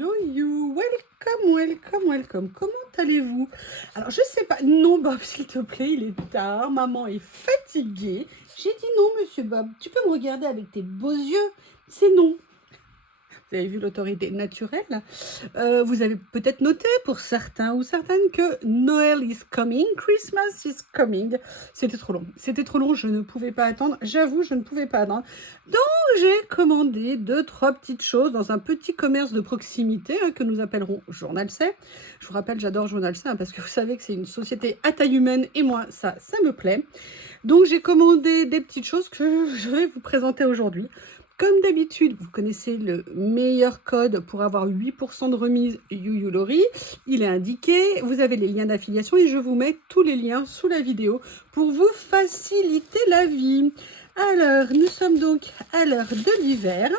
hello you, welcome. Comment allez-vous? Alors je sais pas, non Bob s'il te plaît, il est tard, maman est fatiguée. J'ai dit non monsieur Bob, tu peux me regarder avec tes beaux yeux, c'est non. Vous avez vu l'autorité naturelle. Vous avez peut-être noté pour certains ou certaines que Noël is coming, Christmas is coming. C'était trop long, je ne pouvais pas attendre. J'avoue, je ne pouvais pas attendre. Donc j'ai commandé 2-3 petites choses dans un petit commerce de proximité que nous appellerons Journal C. Je vous rappelle, j'adore Journal C parce que vous savez que c'est une société à taille humaine et moi, ça me plaît. Donc j'ai commandé des petites choses que je vais vous présenter aujourd'hui. Comme d'habitude, vous connaissez le meilleur code pour avoir 8% de remise YuYuLori. Il est indiqué, vous avez les liens d'affiliation et je vous mets tous les liens sous la vidéo pour vous faciliter la vie. Alors, nous sommes donc à l'heure de l'hiver.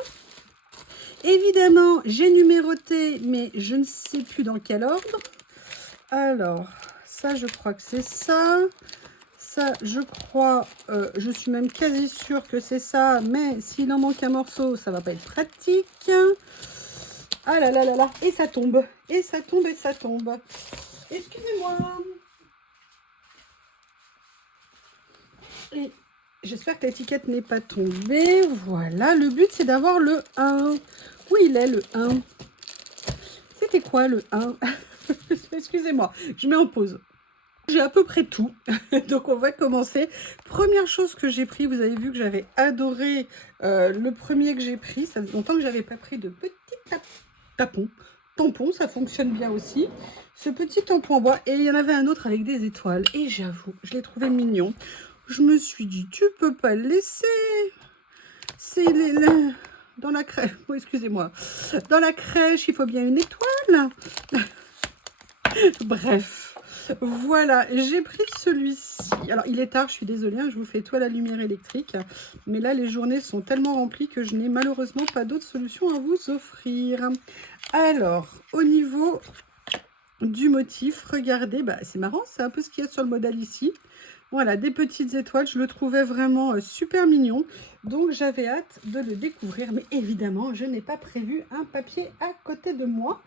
Évidemment, j'ai numéroté, mais je ne sais plus dans quel ordre. Alors, ça, je crois que c'est ça. Ça, je crois, je suis même quasi sûre que c'est ça, mais s'il en manque un morceau, ça va pas être pratique. Ah là là là là, et ça tombe, et ça tombe, et ça tombe. Excusez-moi. Et j'espère que l'étiquette n'est pas tombée. Voilà, le but c'est d'avoir le 1. Où il est le 1? C'était quoi le 1? Excusez-moi, je mets en pause. J'ai à peu près tout, donc on va commencer. Première chose que j'ai pris, vous avez vu que j'avais adoré le premier que j'ai pris. Ça fait longtemps que j'avais pas pris de petits tampons, ça fonctionne bien aussi. Ce petit tampon en bois, et il y en avait un autre avec des étoiles. Et j'avoue, je l'ai trouvé mignon. Je me suis dit, tu peux pas le laisser. C'est dans la crèche, oh, excusez-moi. Dans la crèche, il faut bien une étoile. Bref. Voilà, j'ai pris celui-ci. Alors, il est tard, je suis désolée, je vous fais tout à la lumière électrique. Mais là, les journées sont tellement remplies que je n'ai malheureusement pas d'autre solution à vous offrir. Alors, au niveau du motif, regardez, bah, c'est marrant, c'est un peu ce qu'il y a sur le modèle ici. Voilà, des petites étoiles, je le trouvais vraiment super mignon. Donc, j'avais hâte de le découvrir. Mais évidemment, je n'ai pas prévu un papier à côté de moi.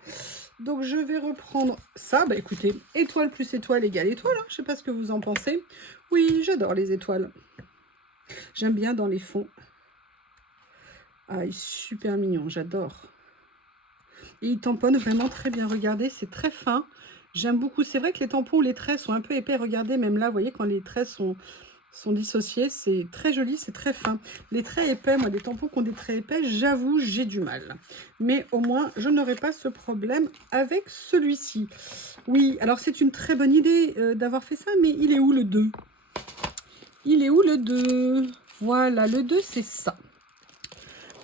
Donc, je vais reprendre ça. Bah, écoutez, étoile plus étoile égale étoile. Je ne sais pas ce que vous en pensez. Oui, j'adore les étoiles. J'aime bien dans les fonds. Ah, il est super mignon, j'adore. Et il tamponne vraiment très bien. Regardez, c'est très fin. J'aime beaucoup. C'est vrai que les tampons ou les traits sont un peu épais. Regardez, même là, vous voyez, quand les traits sont dissociés, c'est très joli, c'est très fin. Les traits épais, moi, les tampons qui ont des traits épais, j'avoue, j'ai du mal. Mais au moins, je n'aurai pas ce problème avec celui-ci. Oui, alors c'est une très bonne idée d'avoir fait ça, mais il est où le 2? Il est où le 2? Voilà, le 2, c'est ça.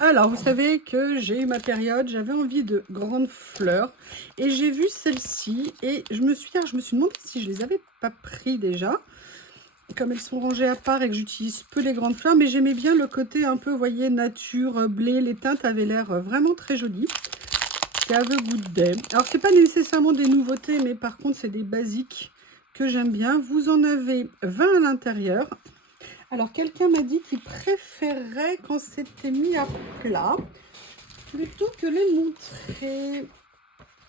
Alors, vous savez que j'ai eu ma période, j'avais envie de grandes fleurs. Et j'ai vu celle-ci et je me suis demandé si je les avais pas pris déjà. Comme elles sont rangées à part et que j'utilise peu les grandes fleurs. Mais j'aimais bien le côté un peu, vous voyez, nature, blé. Les teintes avaient l'air vraiment très jolies. C'est Have a Good Day. Alors, c'est pas nécessairement des nouveautés, mais par contre, c'est des basiques que j'aime bien. Vous en avez 20 à l'intérieur. Alors, quelqu'un m'a dit qu'il préférait quand c'était mis à plat, plutôt que les montrer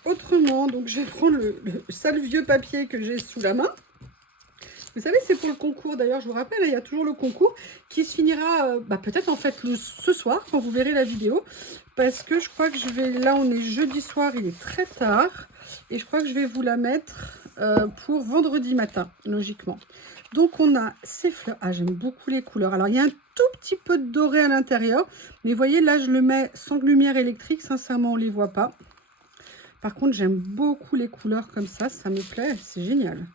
autrement. Donc, je vais prendre le sale vieux papier que j'ai sous la main. Vous savez, c'est pour le concours. D'ailleurs, je vous rappelle, il y a toujours le concours qui se finira peut-être en fait ce soir, quand vous verrez la vidéo. Parce que je crois que je vais... Là, on est jeudi soir, il est très tard. Et je crois que je vais vous la mettre pour vendredi matin, logiquement. Donc, on a ces fleurs. Ah, j'aime beaucoup les couleurs. Alors, il y a un tout petit peu de doré à l'intérieur. Mais vous voyez, là, je le mets sans lumière électrique. Sincèrement, on ne les voit pas. Par contre, j'aime beaucoup les couleurs comme ça. Ça me plaît. C'est génial.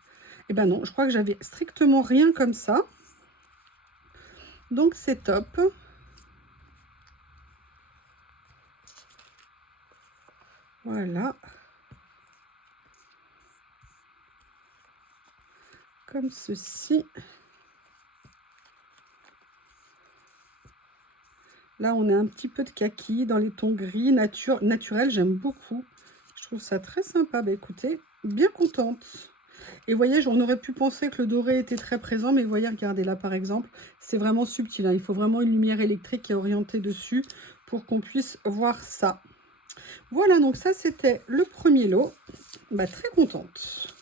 Eh ben non, je crois que j'avais strictement rien comme ça. Donc, c'est top. Voilà. Comme ceci. Là, on a un petit peu de kaki dans les tons gris naturels. J'aime beaucoup. Je trouve ça très sympa. Bah, écoutez, bien contente. Et vous voyez, on aurait pu penser que le doré était très présent. Mais vous voyez, regardez là, par exemple, c'est vraiment subtil. Il faut vraiment une lumière électrique qui est orientée dessus pour qu'on puisse voir ça. Voilà, donc ça, c'était le premier lot. Bah, très contente.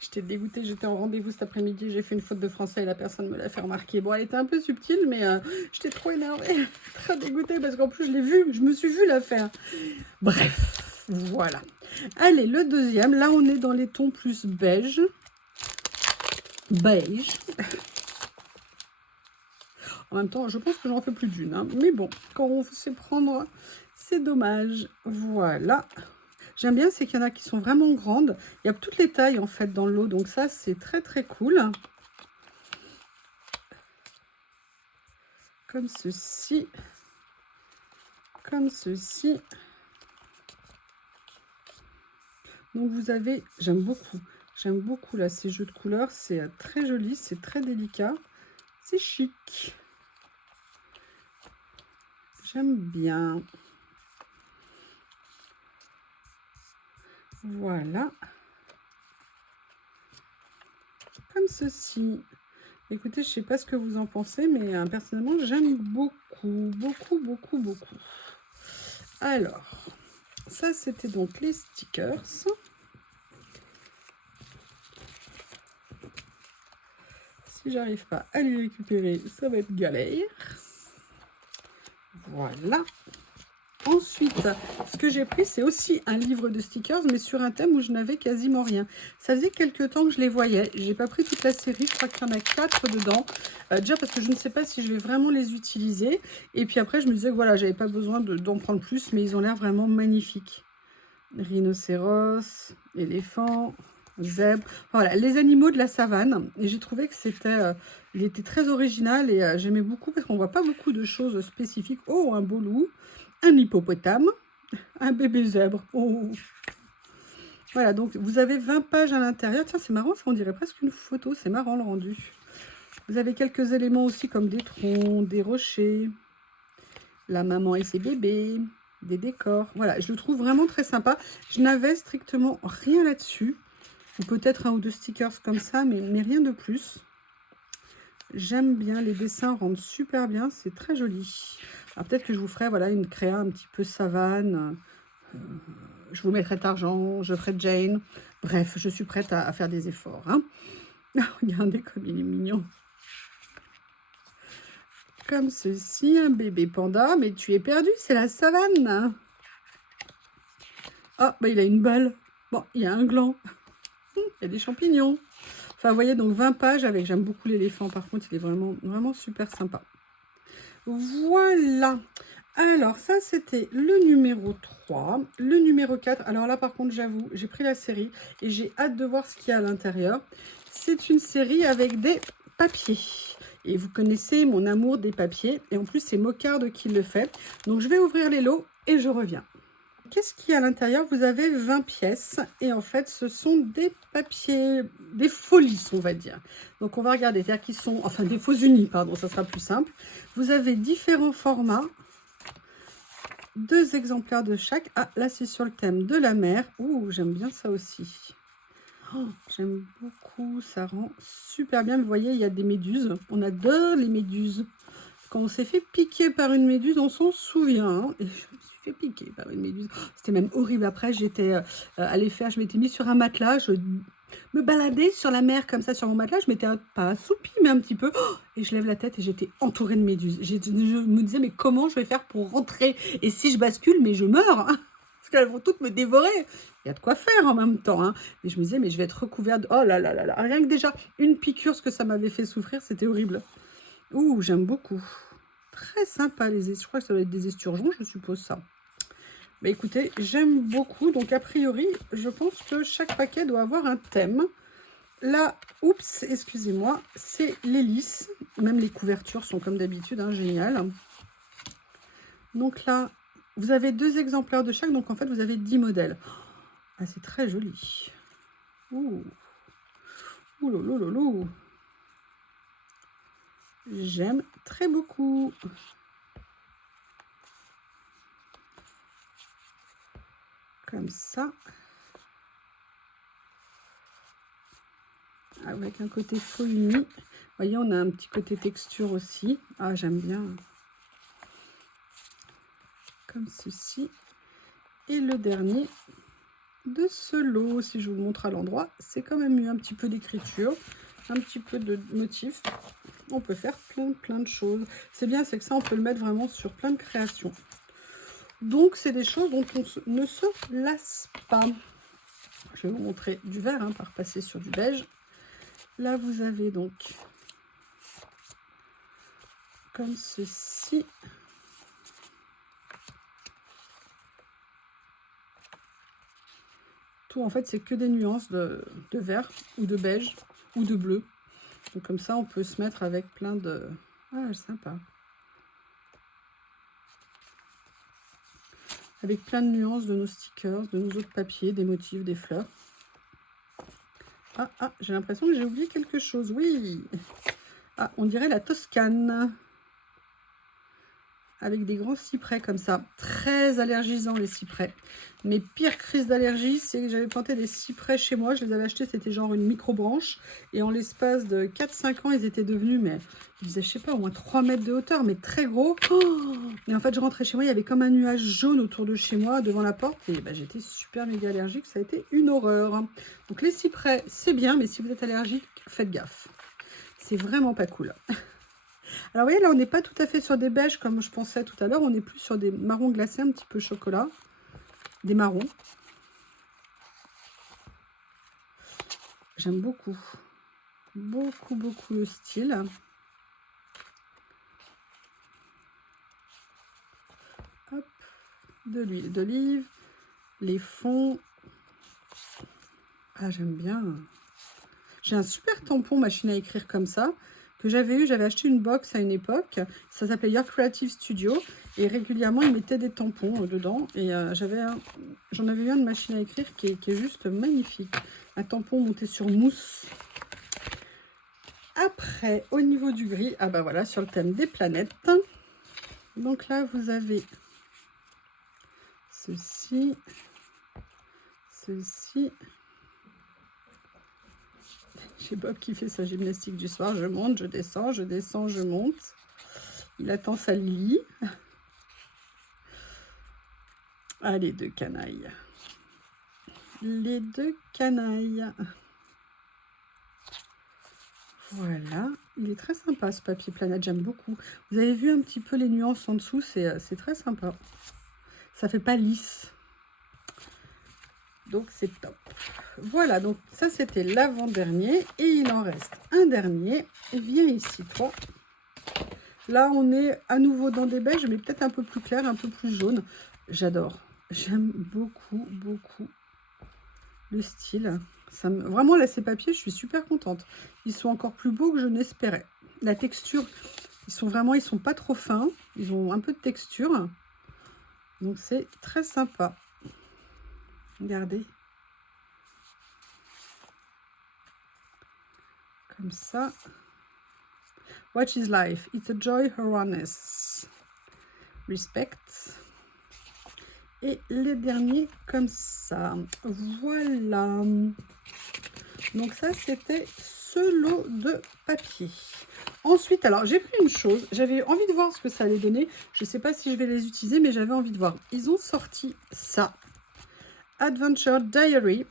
J'étais dégoûtée, j'étais en rendez-vous cet après-midi, j'ai fait une faute de français et la personne me l'a fait remarquer. Bon, elle était un peu subtile, mais j'étais trop énervée, très dégoûtée, parce qu'en plus, je l'ai vue, je me suis vue la faire. Bref, voilà. Allez, le deuxième, là, on est dans les tons plus beige. Beige. En même temps, je pense que j'en fais plus d'une, hein. Mais bon, quand on sait prendre, c'est dommage. Voilà. J'aime bien, c'est qu'il y en a qui sont vraiment grandes. Il y a toutes les tailles, en fait, dans le lot. Donc ça, c'est très, très cool. Comme ceci. Comme ceci. Donc vous avez, j'aime beaucoup là ces jeux de couleurs, c'est très joli, c'est très délicat, c'est chic. J'aime bien. Voilà. Comme ceci. Écoutez, je ne sais pas ce que vous en pensez, mais personnellement, j'aime beaucoup, beaucoup, beaucoup, beaucoup. Alors, ça, c'était donc les stickers. Si j'arrive pas à les récupérer, ça va être galère. Voilà. Ensuite, ce que j'ai pris, c'est aussi un livre de stickers, mais sur un thème où je n'avais quasiment rien. Ça faisait quelques temps que je les voyais. J'ai pas pris toute la série, je crois qu'il y en a 4 dedans. Déjà parce que je ne sais pas si je vais vraiment les utiliser. Et puis après, je me disais que voilà, j'avais pas besoin d'en prendre plus, mais ils ont l'air vraiment magnifiques. Rhinocéros, éléphant, zèbre. Voilà, les animaux de la savane. Et j'ai trouvé que c'était, il était très original et j'aimais beaucoup parce qu'on voit pas beaucoup de choses spécifiques. Oh, un beau loup. Un hippopotame, un bébé zèbre. Oh. Voilà, donc vous avez 20 pages à l'intérieur. Tiens, c'est marrant, ça on dirait presque une photo. C'est marrant le rendu. Vous avez quelques éléments aussi comme des troncs, des rochers, la maman et ses bébés, des décors. Voilà, je le trouve vraiment très sympa. Je n'avais strictement rien là-dessus. Ou peut-être un ou deux stickers comme ça, mais rien de plus. J'aime bien, les dessins rendent super bien, c'est très joli. Alors peut-être que je vous ferai voilà, une créa un petit peu savane. Je vous mettrai d'argent, je ferai Jane. Bref, je suis prête à faire des efforts. Hein. Regardez comme il est mignon. Comme ceci, un bébé panda. Mais tu es perdu, c'est la savane. Ah, bah il a une balle. Bon, il y a un gland. Il y a des champignons. Enfin, vous voyez, donc 20 pages avec... J'aime beaucoup l'éléphant, par contre, il est vraiment, vraiment super sympa. Voilà. Alors, ça, c'était le numéro 3. Le numéro 4, alors là, par contre, j'avoue, j'ai pris la série et j'ai hâte de voir ce qu'il y a à l'intérieur. C'est une série avec des papiers. Et vous connaissez mon amour des papiers. Et en plus, c'est Mocarde qui le fait. Donc, je vais ouvrir les lots et je reviens. Qu'est-ce qu'il y a à l'intérieur? Vous avez 20 pièces et en fait, ce sont des papiers, des folies, on va dire. Donc, on va regarder, c'est-à-dire qu'ils sont, enfin, des faux unis, pardon, ça sera plus simple. Vous avez différents formats, 2 exemplaires de chaque. Ah, là, c'est sur le thème de la mer. Ouh, j'aime bien ça aussi. Oh, j'aime beaucoup, ça rend super bien. Vous voyez, il y a des méduses. On adore les méduses. Quand on s'est fait piquer par une méduse, on s'en souvient. Hein. Et je me suis fait piquer par une méduse. Oh, c'était même horrible. Après, j'étais allée faire, je m'étais mise sur un matelas, je me baladais sur la mer comme ça sur mon matelas. Je m'étais pas assoupie, mais un petit peu. Oh, et je lève la tête et j'étais entourée de méduses. Je me disais, mais comment je vais faire pour rentrer? Et si je bascule, mais je meurs. Hein, parce qu'elles vont toutes me dévorer. Il y a de quoi faire en même temps. Hein. Mais je me disais, mais je vais être recouverte. Oh là là là là. Rien que déjà, une piqûre, ce que ça m'avait fait souffrir, c'était horrible. Ouh, j'aime beaucoup. Très sympa, les je crois que ça doit être des esturgeons, je suppose ça. Mais écoutez, j'aime beaucoup. Donc, a priori, je pense que chaque paquet doit avoir un thème. Là, oups, excusez-moi, c'est l'hélice. Même les couvertures sont comme d'habitude, hein, génial. Donc là, vous avez 2 exemplaires de chaque. Donc, en fait, vous avez 10 modèles. Ah, c'est très joli. Ouh. Ouh là là là là. J'aime très beaucoup. Comme ça. avec un côté faux uni. Vous voyez, on a un petit côté texture aussi. Ah, j'aime bien. Comme ceci. Et le dernier de ce lot, si je vous le montre à l'endroit, c'est quand même eu un petit peu d'écriture, un petit peu de motifs. On peut faire plein de choses. C'est bien, c'est que ça, on peut le mettre vraiment sur plein de créations. Donc, c'est des choses dont on ne se lasse pas. Je vais vous montrer du vert, hein, par passer sur du beige. Là, vous avez donc comme ceci. Tout, en fait, c'est que des nuances de vert ou de beige ou de bleu. Donc, comme ça, on peut se mettre avec plein de... Ah, sympa. Avec plein de nuances de nos stickers, de nos autres papiers, des motifs, des fleurs. Ah, j'ai l'impression que j'ai oublié quelque chose. Oui. Ah, on dirait la Toscane. Avec des grands cyprès comme ça. Très allergisants, les cyprès. Mes pires crises d'allergie, c'est que j'avais planté des cyprès chez moi. Je les avais achetés, c'était genre une micro-branche. Et en l'espace de 4-5 ans, ils étaient devenus, mais ils faisaient, je sais pas, au moins 3 mètres de hauteur, mais très gros. Oh, et en fait, je rentrais chez moi, il y avait comme un nuage jaune autour de chez moi, devant la porte. Et bah, j'étais super méga allergique, ça a été une horreur. Donc les cyprès, c'est bien, mais si vous êtes allergique, faites gaffe. C'est vraiment pas cool. Alors, vous voyez, là, on n'est pas tout à fait sur des beiges comme je pensais tout à l'heure. On est plus sur des marrons glacés, un petit peu chocolat. Des marrons. J'aime beaucoup. Beaucoup le style. Hop. De l'huile d'olive. Les fonds. Ah, j'aime bien. J'ai un super tampon machine à écrire comme ça. Que j'avais eu, j'avais acheté une box à une époque, ça s'appelait Your Creative Studio, et régulièrement ils mettaient des tampons dedans, et j'en avais eu un de machine à écrire qui est juste magnifique, un tampon monté sur mousse. Après, au niveau du gris, ah bah voilà, sur le thème des planètes, donc là vous avez ceci, j'ai Bob qui fait sa gymnastique du soir. Je monte, je descends, je descends, je monte. Il attend sa Lily. Ah, les deux canailles. Les deux canailles. Voilà. Il est très sympa ce papier planète, j'aime beaucoup. Vous avez vu un petit peu les nuances en dessous, c'est très sympa. Ça fait pas lisse. Donc c'est top. Voilà, donc ça c'était l'avant-dernier. Et il en reste un dernier. Et viens ici, toi. Là, on est à nouveau dans des beiges, mais peut-être un peu plus clair, un peu plus jaune. J'adore. J'aime beaucoup le style. Vraiment, là, ces papiers, je suis super contente. Ils sont encore plus beaux que je n'espérais. La texture, ils sont pas trop fins. Ils ont un peu de texture. Donc, c'est très sympa. Regardez. Comme ça. What is life? It's a joy, awareness. Respect. Et les derniers comme ça. Voilà. Donc ça, c'était ce lot de papier. Ensuite, alors, j'ai pris une chose. J'avais envie de voir ce que ça allait donner. Je ne sais pas si je vais les utiliser, mais j'avais envie de voir. Ils ont sorti ça. Adventure Diary.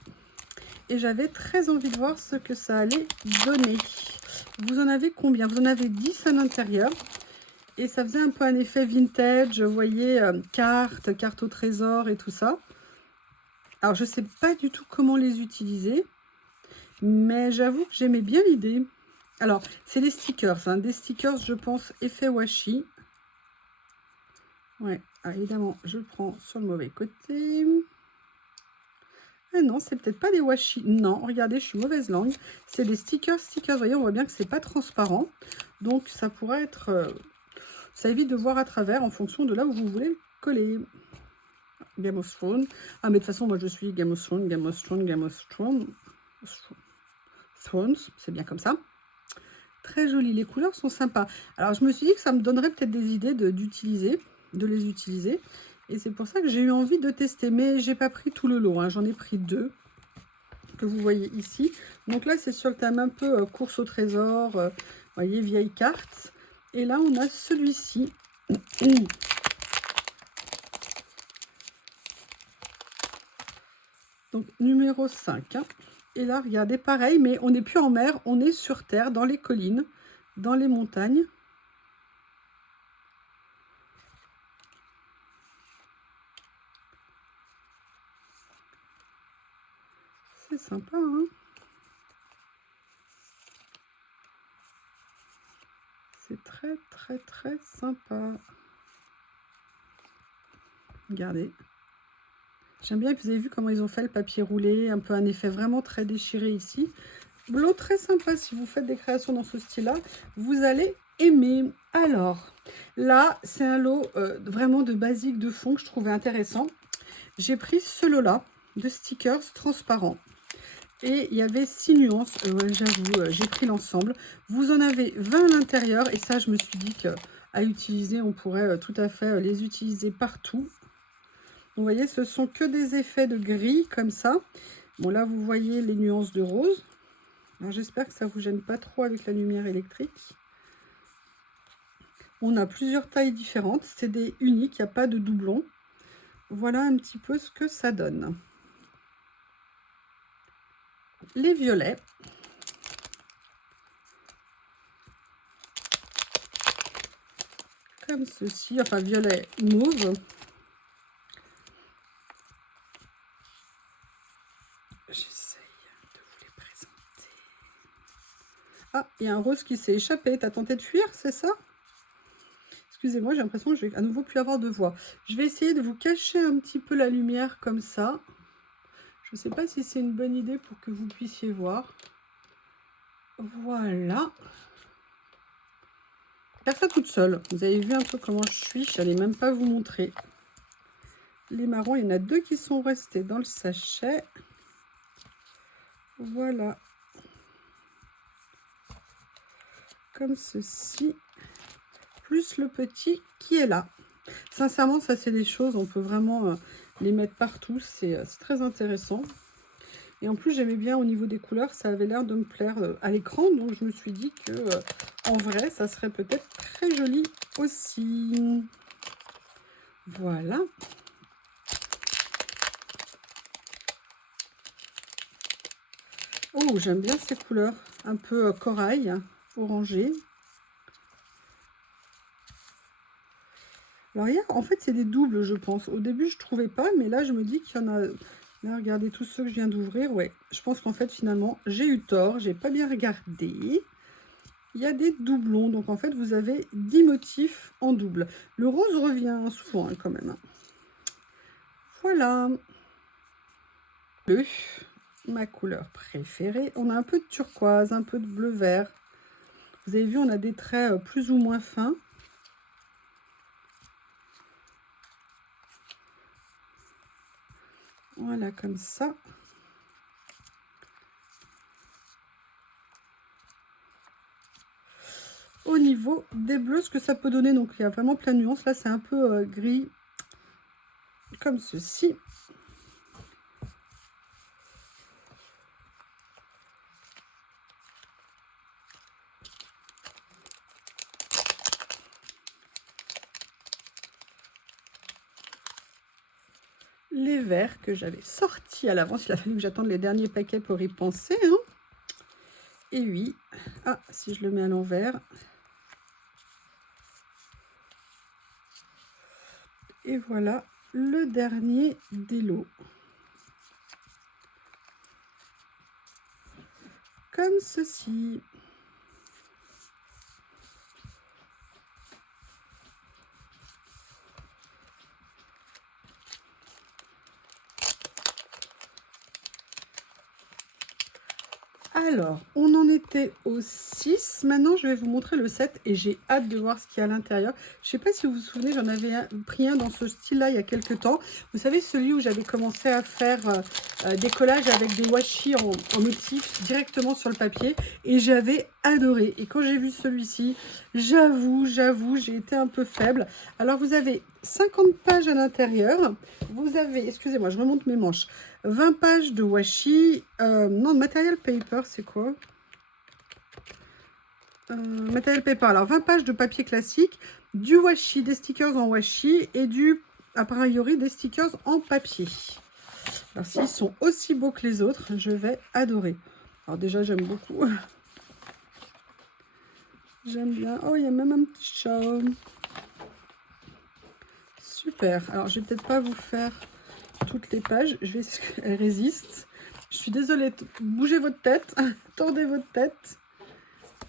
Et j'avais très envie de voir ce que ça allait donner. Vous en avez combien? Vous en avez 10 à l'intérieur. Et ça faisait un peu un effet vintage, vous voyez, carte au trésor et tout ça. Alors, je ne sais pas du tout comment les utiliser, mais j'avoue que j'aimais bien l'idée. Alors, c'est des stickers, hein, des stickers, je pense, effet washi. Ouais, évidemment, je le prends sur le mauvais côté. Ah non, c'est peut-être pas des washi. Non, regardez, je suis mauvaise langue. C'est des stickers. Vous voyez, on voit bien que c'est pas transparent. Donc, ça pourrait être... ça évite de voir à travers en fonction de là où vous voulez coller. Game of Thrones. Ah, mais de toute façon, moi, je suis Game of Thrones, Game of Thrones, Game of Thrones. Thrones, c'est bien comme ça. Très joli. Les couleurs sont sympas. Alors, je me suis dit que ça me donnerait peut-être des idées de les utiliser. Et c'est pour ça que j'ai eu envie de tester. Mais j'ai pas pris tout le lot, hein. J'en ai pris 2. que vous voyez ici. Donc là, c'est sur le thème un peu course au trésor, vous voyez, vieille carte. Et là, on a celui-ci. Donc, numéro 5. Hein. Et là, regardez, pareil, mais on n'est plus en mer, on est sur terre, dans les collines, dans les montagnes. C'est sympa, hein? C'est très, très, très sympa. Regardez. J'aime bien que vous avez vu comment ils ont fait le papier roulé, un peu un effet vraiment très déchiré ici. Lot très sympa, si vous faites des créations dans ce style-là, vous allez aimer. Alors, là, c'est un lot vraiment de basique de fond que je trouvais intéressant. J'ai pris ce lot-là de stickers transparents. Et il y avait 6 nuances, ouais, j'avoue, j'ai pris l'ensemble. Vous en avez 20 à l'intérieur, et ça, je me suis dit qu'à utiliser, on pourrait tout à fait les utiliser partout. Vous voyez, ce sont que des effets de gris, comme ça. Bon, là, vous voyez les nuances de rose. Alors, j'espère que ça ne vous gêne pas trop avec la lumière électrique. On a plusieurs tailles différentes, c'est des uniques, il n'y a pas de doublons. Voilà un petit peu ce que ça donne. Les violets. Comme ceci, enfin violet mauve. J'essaye de vous les présenter. Ah, il y a un rose qui s'est échappé. T'as tenté de fuir, c'est ça? Excusez-moi, j'ai l'impression que je vais à nouveau plus avoir de voix. Je vais essayer de vous cacher un petit peu la lumière comme ça. Je ne sais pas si c'est une bonne idée pour que vous puissiez voir. Voilà. Faire ça toute seule. Vous avez vu un peu comment je suis. Je n'allais même pas vous montrer. Les marrons, il y en a 2 qui sont restés dans le sachet. Voilà. Comme ceci. Plus le petit qui est là. Sincèrement, ça c'est des choses, on peut vraiment les mettre partout. C'est très intéressant. Et en plus, j'aimais bien au niveau des couleurs, ça avait l'air de me plaire à l'écran. Donc, je me suis dit que en vrai, ça serait peut-être très joli aussi. Voilà. Oh, j'aime bien ces couleurs. Un peu corail, orangé. Alors, en fait, c'est des doubles, je pense. Au début, je ne trouvais pas, mais là, je me dis qu'il y en a... Là, regardez tous ceux que je viens d'ouvrir. Ouais, je pense qu'en fait, finalement, j'ai eu tort. J'ai pas bien regardé. Il y a des doublons. Donc, en fait, vous avez 10 motifs en double. Le rose revient souvent, hein, quand même. Voilà. Bleu, ma couleur préférée. On a un peu de turquoise, un peu de bleu-vert. Vous avez vu, on a des traits plus ou moins fins. Voilà, comme ça. Au niveau des bleus, ce que ça peut donner, donc il y a vraiment plein de nuances. Là, c'est un peu gris, comme ceci. Les verts que j'avais sortis à l'avance. Il a fallu que j'attende les derniers paquets pour y penser. Hein. Et oui. Ah, si je le mets à l'envers. Et voilà le dernier des lots. Comme ceci. Alors, on en était au 6. Maintenant, je vais vous montrer le 7 et j'ai hâte de voir ce qu'il y a à l'intérieur. Je ne sais pas si vous vous souvenez, j'en avais pris un dans ce style-là il y a quelques temps. Vous savez, celui où j'avais commencé à faire des collages avec des washi en motif directement sur le papier et j'avais adoré. Et quand j'ai vu celui-ci, j'avoue, j'ai été un peu faible. Alors, vous avez 50 pages à l'intérieur. Vous avez, excusez-moi, je remonte mes manches, 20 pages de washi, non, de Material Paper, c'est quoi Material Paper, alors 20 pages de papier classique, du washi, des stickers en washi et du, a priori, des stickers en papier. Alors s'ils sont aussi beaux que les autres, je vais adorer. Alors déjà, j'aime beaucoup. J'aime bien. Oh, il y a même un petit chat. Super. Alors, je vais peut-être pas vous faire toutes les pages. Je vais elles résistent. Je suis désolée. Bougez votre tête. Tordez votre tête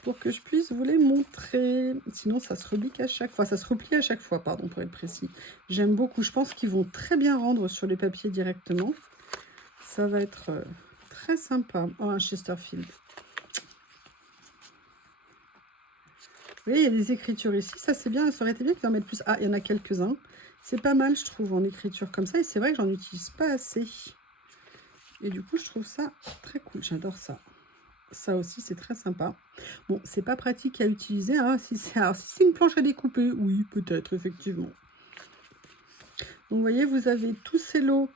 pour que je puisse vous les montrer. Sinon, ça se replie à chaque fois. Ça se replie à chaque fois, pardon, pour être précis. J'aime beaucoup. Je pense qu'ils vont très bien rendre sur les papiers directement. Ça va être très sympa. Oh, un Chesterfield. Vous voyez, il y a des écritures ici. Ça, c'est bien. Ça aurait été bien qu'ils en mettent plus. Ah, il y en a quelques-uns. C'est pas mal, je trouve, en écriture comme ça. Et c'est vrai que j'en utilise pas assez. Et du coup, je trouve ça très cool. J'adore ça. Ça aussi, c'est très sympa. Bon, c'est pas pratique à utiliser. Hein. Si c'est une planche à découper, oui, peut-être, effectivement. Donc, vous voyez, vous avez tous ces lots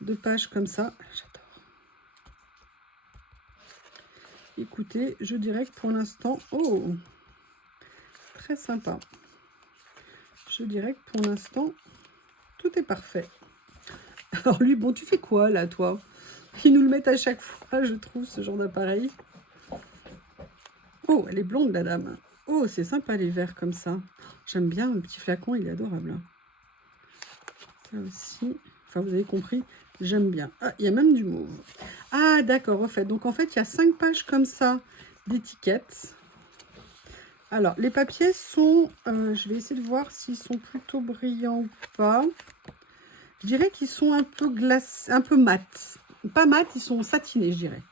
de pages comme ça. J'adore. Écoutez, je dirais que pour l'instant... Oh, très sympa. Je dirais que pour l'instant, tout est parfait. Alors lui, bon, tu fais quoi là, toi? Ils nous le mettent à chaque fois, je trouve, ce genre d'appareil. Oh, elle est blonde, la dame. Oh, c'est sympa, les verres comme ça. J'aime bien, le petit flacon, il est adorable. Ça aussi, enfin, vous avez compris, j'aime bien. Ah, il y a même du mauve. Ah, d'accord, au fait. Donc, en fait, il y a 5 pages comme ça d'étiquettes. Alors, les papiers sont... je vais essayer de voir s'ils sont plutôt brillants ou pas. Je dirais qu'ils sont un peu glacés, un peu mat. Pas mat, ils sont satinés, je dirais.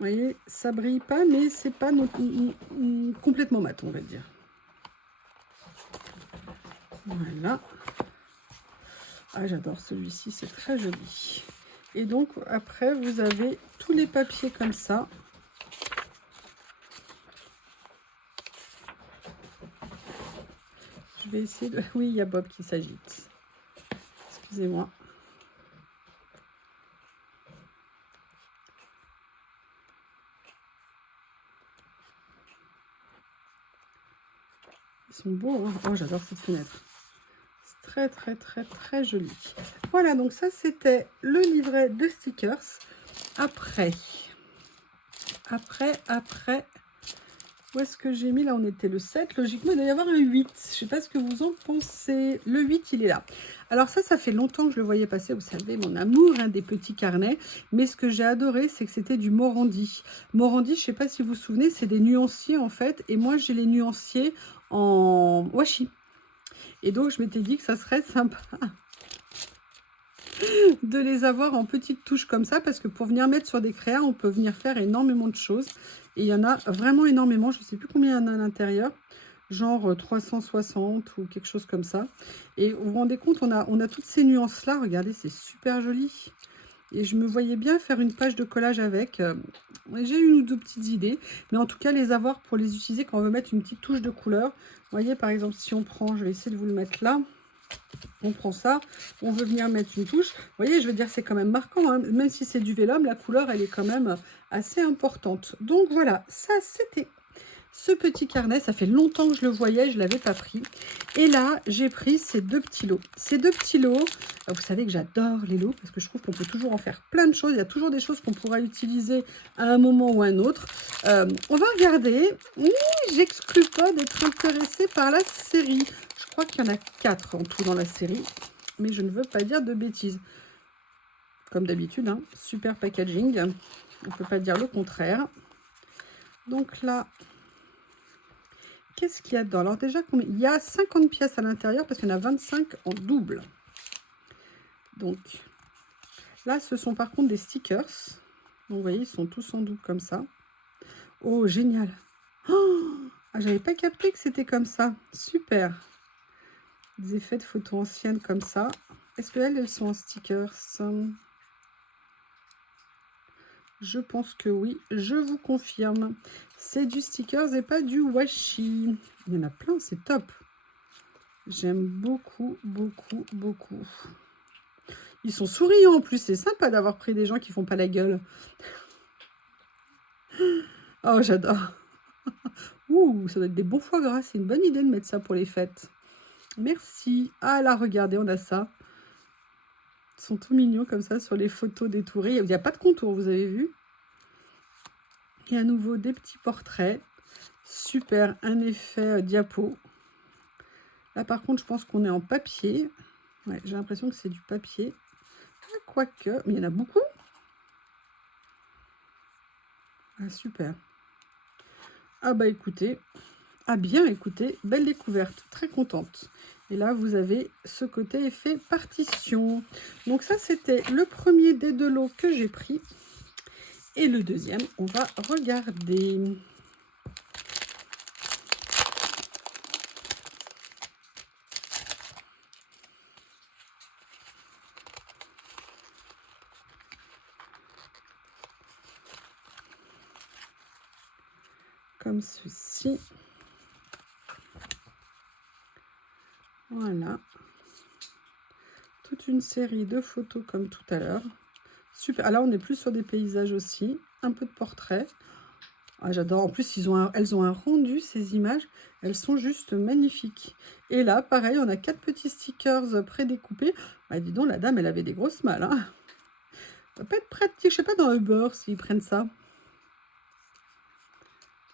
Vous voyez, ça brille pas, mais c'est pas complètement mat, on va dire. Voilà. Ah, j'adore celui-ci, c'est très joli. Et donc, après, vous avez tous les papiers comme ça. Je vais essayer de... Oui, il y a Bob qui s'agite. Excusez-moi. Ils sont beaux, hein. Oh, j'adore cette fenêtre. C'est très, très, très, très joli. Voilà, donc ça, c'était le livret de stickers. Après, où est-ce que j'ai mis? Là, on était le 7. Logiquement, il doit y avoir un 8. Je ne sais pas ce que vous en pensez. Le 8, il est là. Alors ça fait longtemps que je le voyais passer. Vous savez, mon amour, hein, des petits carnets. Mais ce que j'ai adoré, c'est que c'était du Morandi. Morandi, je ne sais pas si vous vous souvenez, c'est des nuanciers, en fait. Et moi, j'ai les nuanciers en washi. Et donc, je m'étais dit que ça serait sympa de les avoir en petites touches comme ça, parce que pour venir mettre sur des créas, on peut venir faire énormément de choses. Et il y en a vraiment énormément, je ne sais plus combien il y en a à l'intérieur, genre 360 ou quelque chose comme ça. Et vous vous rendez compte, on a toutes ces nuances-là, regardez, c'est super joli. Et je me voyais bien faire une page de collage avec. J'ai une ou deux petites idées, mais en tout cas, les avoir pour les utiliser quand on veut mettre une petite touche de couleur. Vous voyez, par exemple, si on prend, je vais essayer de vous le mettre là. On prend ça, on veut venir mettre une touche. Vous voyez, je veux dire, c'est quand même marquant. Hein. Même si c'est du vélum, la couleur, elle est quand même assez importante. Donc voilà, ça, c'était ce petit carnet. Ça fait longtemps que je le voyais, je ne l'avais pas pris. Et là, j'ai pris ces deux petits lots. Ces deux petits lots, vous savez que j'adore les lots parce que je trouve qu'on peut toujours en faire plein de choses. Il y a toujours des choses qu'on pourra utiliser à un moment ou à un autre. On va regarder. J'exclus pas d'être intéressée par la série. Je crois qu'il y en a 4 en tout dans la série, mais je ne veux pas dire de bêtises. Comme d'habitude, hein, super packaging. On ne peut pas dire le contraire. Donc là, qu'est-ce qu'il y a dedans? Alors déjà, il y a 50 pièces à l'intérieur parce qu'il y en a 25 en double. Donc là, ce sont par contre des stickers. Donc, vous voyez, ils sont tous en double comme ça. Oh, génial. Oh, ah, j'avais pas capté que c'était comme ça. Super. Des effets de photos anciennes comme ça. Est-ce qu'elles sont en stickers? Je pense que oui, je vous confirme. C'est du stickers et pas du washi. Il y en a plein, c'est top. J'aime beaucoup, beaucoup, beaucoup. Ils sont souriants en plus. C'est sympa d'avoir pris des gens qui font pas la gueule. Oh, j'adore. Ouh, ça doit être des bons foie gras. C'est une bonne idée de mettre ça pour les fêtes. Merci. Ah là, regardez, on a ça. Ils sont tout mignons comme ça sur les photos détourées. Il n'y a pas de contour, vous avez vu. Et à nouveau, des petits portraits. Super, un effet diapo. Là, par contre, je pense qu'on est en papier. Ouais, j'ai l'impression que c'est du papier. Ah, quoique, mais il y en a beaucoup. Ah, super. Ah bah écoutez, ah bien écoutez, belle découverte, très contente. Et là, vous avez ce côté effet partition. Donc ça, c'était le premier des deux lots que j'ai pris. Et le deuxième, on va regarder. Comme ceci. Voilà. Toute une série de photos comme tout à l'heure. Super. Ah, là, on est plus sur des paysages aussi. Un peu de portraits. Ah, j'adore. En plus, elles ont un rendu, ces images. Elles sont juste magnifiques. Et là, pareil, on a 4 petits stickers prédécoupés. Bah, dis donc, la dame, elle avait des grosses malles. Hein. Ça va pas être pratique. Je sais pas dans Uber s'ils prennent ça.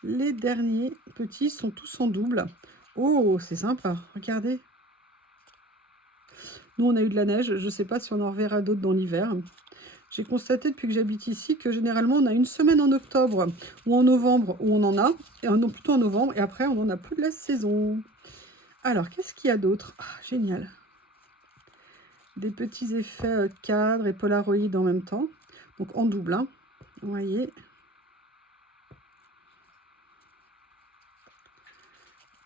Les derniers petits sont tous en double. Oh, c'est sympa. Regardez. Nous, on a eu de la neige. Je ne sais pas si on en reverra d'autres dans l'hiver. J'ai constaté depuis que j'habite ici que généralement, on a une semaine en octobre ou en novembre où on en a. Et non, plutôt en novembre. Et après, on n'en a plus de la saison. Alors, qu'est-ce qu'il y a d'autre? Ah, génial. Des petits effets cadres et Polaroid en même temps. Donc, en double. Hein. Vous voyez.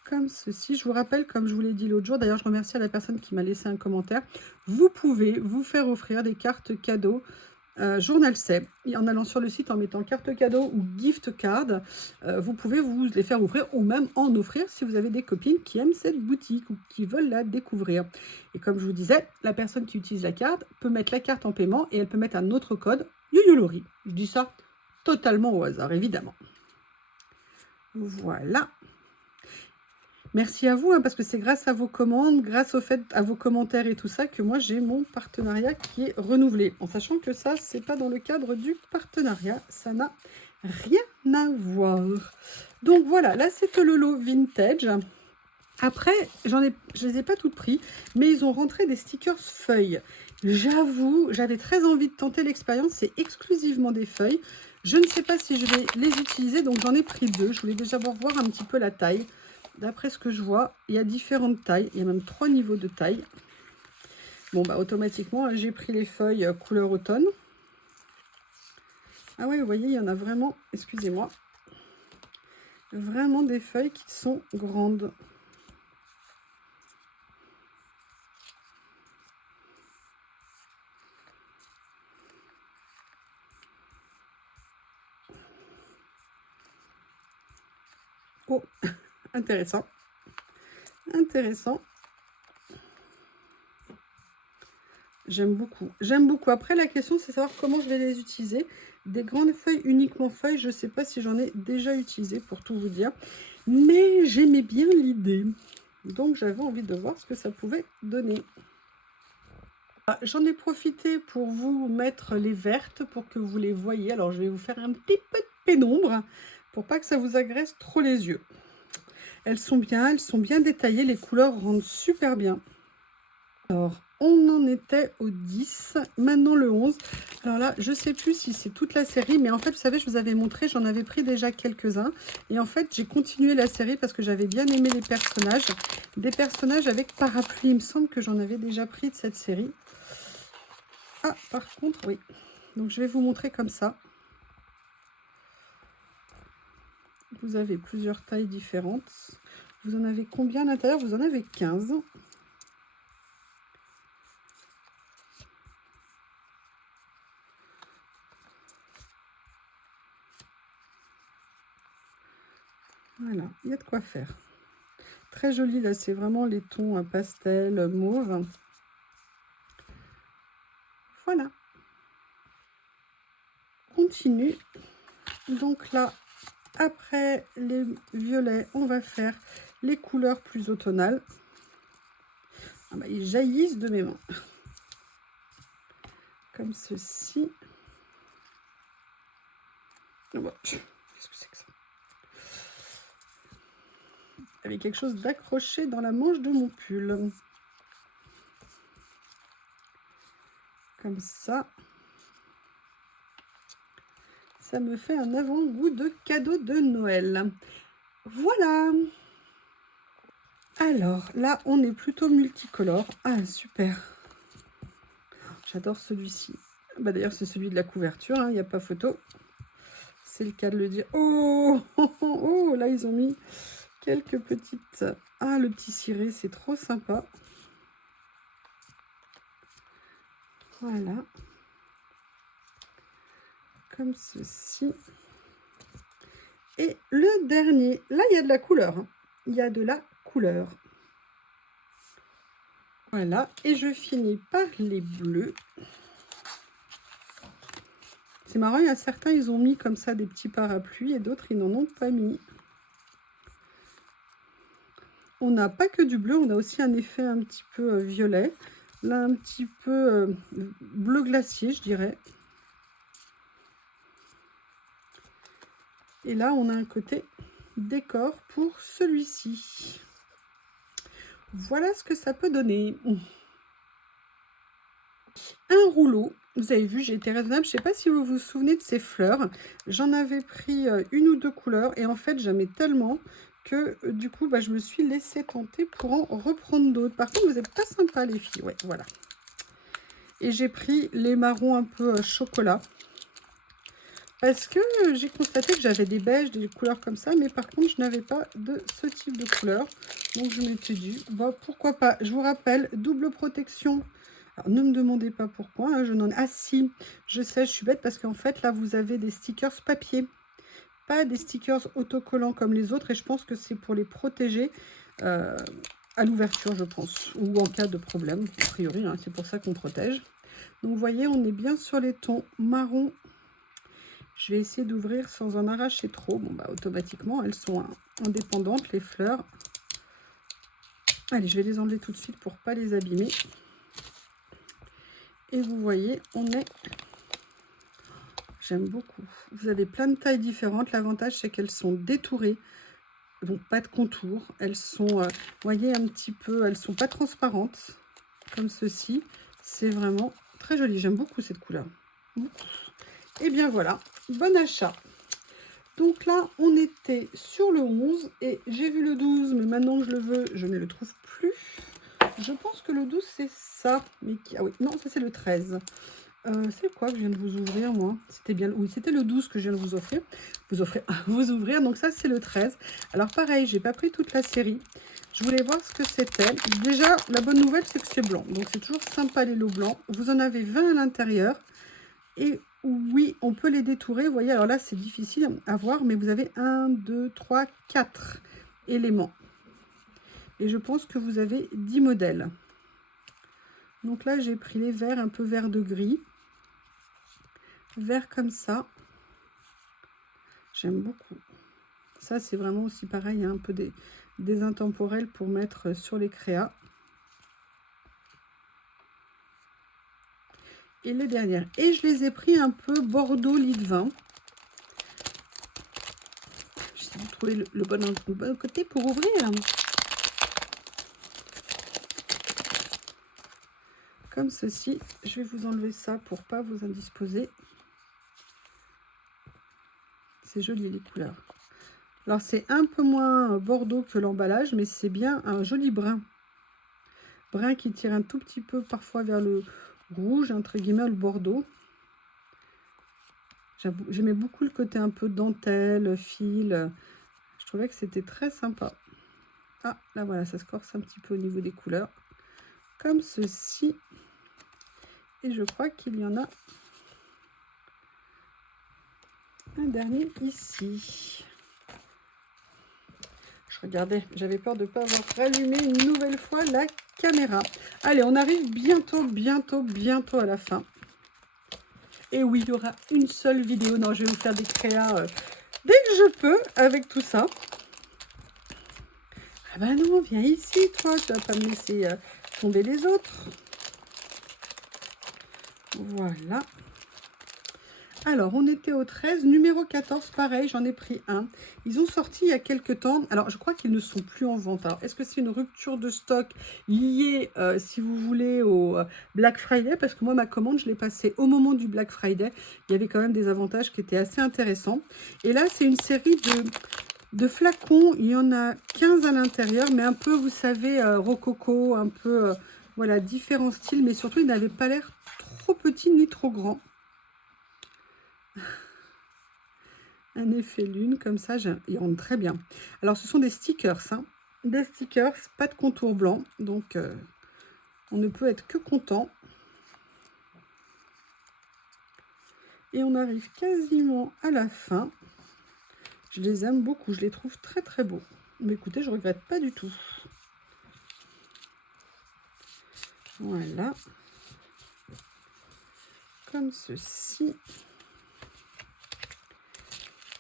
Comme ceci. Je vous rappelle, comme je vous l'ai dit l'autre jour, d'ailleurs je remercie à la personne qui m'a laissé un commentaire, vous pouvez vous faire offrir des cartes cadeaux Journal C. En allant sur le site, en mettant carte cadeau ou gift card, vous pouvez vous les faire offrir ou même en offrir si vous avez des copines qui aiment cette boutique ou qui veulent la découvrir. Et comme je vous disais, la personne qui utilise la carte peut mettre la carte en paiement et elle peut mettre un autre code, Yoyolori. Je dis ça totalement au hasard, évidemment. Voilà. Merci à vous, hein, parce que c'est grâce à vos commandes, grâce au fait à vos commentaires et tout ça, que moi j'ai mon partenariat qui est renouvelé. En sachant que ça, c'est pas dans le cadre du partenariat, ça n'a rien à voir. Donc voilà, là c'est le lot vintage. Après, je les ai pas toutes pris, mais ils ont rentré des stickers feuilles. J'avoue, j'avais très envie de tenter l'expérience, c'est exclusivement des feuilles. Je ne sais pas si je vais les utiliser, donc j'en ai pris 2. Je voulais déjà voir un petit peu la taille. D'après ce que je vois, il y a différentes tailles. Il y a même 3 niveaux de taille. Bon, bah automatiquement, j'ai pris les feuilles couleur automne. Ah ouais, vous voyez, il y en a vraiment, excusez-moi, vraiment des feuilles qui sont grandes. Oh, intéressant. Intéressant. J'aime beaucoup. J'aime beaucoup. Après, la question, c'est savoir comment je vais les utiliser. Des grandes feuilles, uniquement feuilles, je ne sais pas si j'en ai déjà utilisé, pour tout vous dire. Mais j'aimais bien l'idée. Donc, j'avais envie de voir ce que ça pouvait donner. J'en ai profité pour vous mettre les vertes, pour que vous les voyez. Alors, je vais vous faire un petit peu de pénombre, pour pas que ça vous agresse trop les yeux. Elles sont bien détaillées. Les couleurs rendent super bien. Alors, on en était au 10, maintenant le 11. Alors là, je ne sais plus si c'est toute la série, mais en fait, vous savez, je vous avais montré, j'en avais pris déjà quelques-uns. Et en fait, j'ai continué la série parce que j'avais bien aimé les personnages. Des personnages avec parapluie, il me semble que j'en avais déjà pris de cette série. Ah, par contre, oui. Donc, je vais vous montrer comme ça. Vous avez plusieurs tailles différentes. Vous en avez combien à l'intérieur? Vous en avez 15. Voilà, il y a de quoi faire. Très joli, là, c'est vraiment les tons pastel, mauve. Voilà. Continue. Donc là, après les violets, on va faire les couleurs plus automnales. Ah bah, ils jaillissent de mes mains. Comme ceci. Oh bah, qu'est-ce que c'est que ça? Il y avait quelque chose d'accroché dans la manche de mon pull. Comme ça. Ça me fait un avant-goût de cadeau de Noël. Voilà. Alors, là, on est plutôt multicolore. Ah, super. J'adore celui-ci. Bah, d'ailleurs, c'est celui de la couverture, hein, il n'y a pas photo. C'est le cas de le dire. Oh, oh, oh, oh, là, ils ont mis quelques petites... Ah, le petit ciré, c'est trop sympa. Voilà. Comme ceci. Et le dernier, là, il y a de la couleur. Hein. Il y a de la couleur. Voilà. Et je finis par les bleus. C'est marrant, il y a certains, ils ont mis comme ça des petits parapluies et d'autres, ils n'en ont pas mis. On n'a pas que du bleu, on a aussi un effet un petit peu violet. Là, un petit peu bleu glacier, je dirais. Et là, on a un côté décor pour celui-ci. Voilà ce que ça peut donner. Un rouleau. Vous avez vu, j'ai été raisonnable. Je ne sais pas si vous vous souvenez de ces fleurs. J'en avais pris une ou deux couleurs. Et en fait, j'aimais tellement que du coup, bah, je me suis laissée tenter pour en reprendre d'autres. Par contre, vous n'êtes pas sympa, les filles. Ouais, voilà. Et j'ai pris les marrons un peu chocolat. Parce que j'ai constaté que j'avais des beiges, des couleurs comme ça, mais par contre, je n'avais pas de ce type de couleur. Donc, je m'étais dit, bah, pourquoi pas. Je vous rappelle, double protection. Alors, ne me demandez pas pourquoi, hein, je n'en ai... Ah si, je sais, je suis bête parce qu'en fait, là, vous avez des stickers papier. Pas des stickers autocollants comme les autres. Et je pense que c'est pour les protéger à l'ouverture, je pense. Ou en cas de problème, a priori, hein, c'est pour ça qu'on protège. Donc, vous voyez, on est bien sur les tons marron. Je vais essayer d'ouvrir sans en arracher trop. Bon, bah, automatiquement, elles sont indépendantes, les fleurs. Allez, je vais les enlever tout de suite pour ne pas les abîmer. Et vous voyez, on est... J'aime beaucoup. Vous avez plein de tailles différentes. L'avantage, c'est qu'elles sont détourées. Donc, pas de contour. Elles sont, vous voyez, un petit peu... Elles sont pas transparentes, comme ceci. C'est vraiment très joli. J'aime beaucoup cette couleur. Et bien voilà, bon achat. Donc là, on était sur le 11 et j'ai vu le 12, mais maintenant que je le veux, je ne le trouve plus. Je pense que le 12, c'est ça. Mais ah oui, non, ça c'est le 13. C'est quoi que je viens de vous ouvrir, moi? C'était bien, oui, c'était le 12 que je viens de vous offrir. Vous ouvrir, donc ça c'est le 13. Alors pareil, j'ai pas pris toute la série. Je voulais voir ce que c'était. Déjà, la bonne nouvelle, c'est que c'est blanc. Donc c'est toujours sympa les lots blancs. Vous en avez 20 à l'intérieur. Et oui, on peut les détourer. Vous voyez, alors là, c'est difficile à voir, mais vous avez 1, 2, 3, 4 éléments. Et je pense que vous avez 10 modèles. Donc là, j'ai pris les verts, un peu vert de gris. Vert comme ça. J'aime beaucoup. Ça, c'est vraiment aussi pareil, hein, un peu des intemporels pour mettre sur les créas. Et les dernières. Et je les ai pris un peu Bordeaux lit de vin. J'essaie de trouver le bon côté pour ouvrir. Comme ceci. Je vais vous enlever ça pour pas vous indisposer. C'est joli les couleurs. Alors c'est un peu moins bordeaux que l'emballage, mais c'est bien un joli brun. Brun qui tire un tout petit peu parfois vers le rouge, entre guillemets, le bordeaux. J'aimais beaucoup le côté un peu dentelle, fil. Je trouvais que c'était très sympa. Ah, là voilà, ça se corse un petit peu au niveau des couleurs. Comme ceci. Et je crois qu'il y en a un dernier ici. Je Regardez, j'avais peur de ne pas avoir rallumé une nouvelle fois la caméra. Allez, on arrive bientôt à la fin. Et oui, il y aura une seule vidéo. Non, je vais vous faire des créas dès que je peux avec tout ça. Ah bah non, viens ici, toi. Tu vas pas me laisser tomber les autres. Voilà. Alors, on était au 13, numéro 14, pareil, j'en ai pris un. Ils ont sorti il y a quelques temps. Alors, je crois qu'ils ne sont plus en vente. Alors, est-ce que c'est une rupture de stock liée, si vous voulez, au Black Friday? Parce que moi, ma commande, je l'ai passée au moment du Black Friday. Il y avait quand même des avantages qui étaient assez intéressants. Et là, c'est une série de flacons. Il y en a 15 à l'intérieur, mais un peu, vous savez, rococo, un peu, voilà, différents styles. Mais surtout, ils n'avaient pas l'air trop petits ni trop grands. Un effet lune, comme ça, il rentre très bien. Alors, ce sont des stickers, hein. Des stickers, pas de contour blanc. Donc, on ne peut être que content. Et on arrive quasiment à la fin. Je les aime beaucoup, je les trouve très très beaux. Mais écoutez, je regrette pas du tout. Voilà. Comme ceci.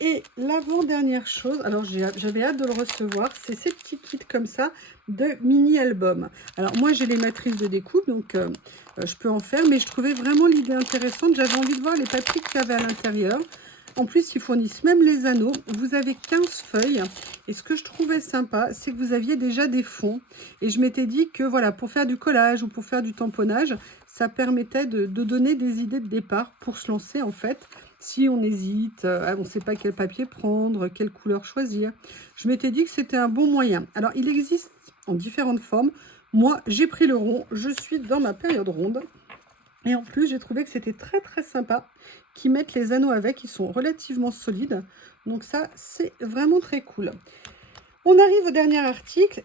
Et l'avant-dernière chose, alors j'avais hâte de le recevoir, c'est ces petits kits comme ça de mini-albums. Alors moi j'ai les matrices de découpe, donc je peux en faire, mais je trouvais vraiment l'idée intéressante. J'avais envie de voir les papiers qu'il y avait à l'intérieur. En plus, ils fournissent même les anneaux. Vous avez 15 feuilles. Et ce que je trouvais sympa, c'est que vous aviez déjà des fonds. Et je m'étais dit que voilà, pour faire du collage ou pour faire du tamponnage, ça permettait de donner des idées de départ pour se lancer en fait. Si on hésite, on ne sait pas quel papier prendre, quelle couleur choisir. Je m'étais dit que c'était un bon moyen. Alors, il existe en différentes formes. Moi, j'ai pris le rond. Je suis dans ma période ronde. Et en plus, j'ai trouvé que c'était très très sympa qu'ils mettent les anneaux avec. Ils sont relativement solides. Donc ça, c'est vraiment très cool. On arrive au dernier article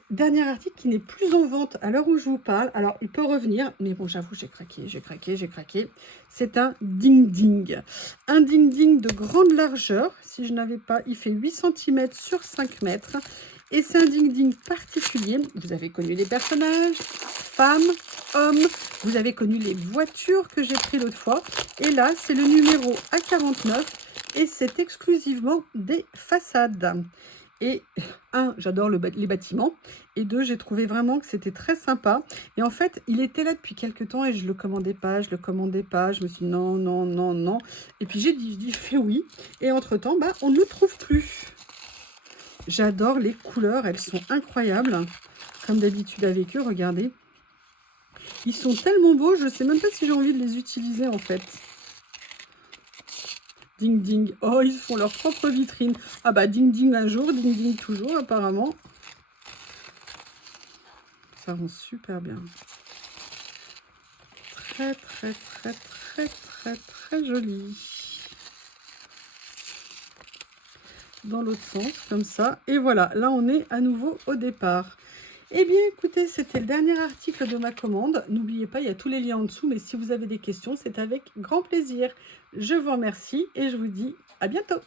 qui n'est plus en vente à l'heure où je vous parle. Alors, il peut revenir, mais bon, j'avoue, j'ai craqué. C'est un ding-ding. Un ding-ding de grande largeur. Si je n'avais pas, il fait 8 cm sur 5 mètres. Et c'est un ding-ding particulier. Vous avez connu les personnages, femmes, hommes. Vous avez connu les voitures que j'ai pris l'autre fois. Et là, c'est le numéro A49 et c'est exclusivement des façades. Et un, j'adore les bâtiments. Et deux, j'ai trouvé vraiment que c'était très sympa. Et en fait, il était là depuis quelques temps et je le commandais pas. Je me suis dit non. Et puis j'ai dit fais oui. Et entre-temps, bah, on ne le trouve plus. J'adore les couleurs, elles sont incroyables. Comme d'habitude avec eux, regardez. Ils sont tellement beaux, je ne sais même pas si j'ai envie de les utiliser en fait. Ding ding. Oh, ils font leur propre vitrine. Ah bah ding ding un jour, ding ding toujours apparemment. Ça rend super bien. Très joli. Dans l'autre sens, comme ça. Et voilà, là on est à nouveau au départ. Eh bien écoutez, c'était le dernier article de ma commande. N'oubliez pas, il y a tous les liens en dessous, mais si vous avez des questions, c'est avec grand plaisir. Je vous remercie et je vous dis à bientôt.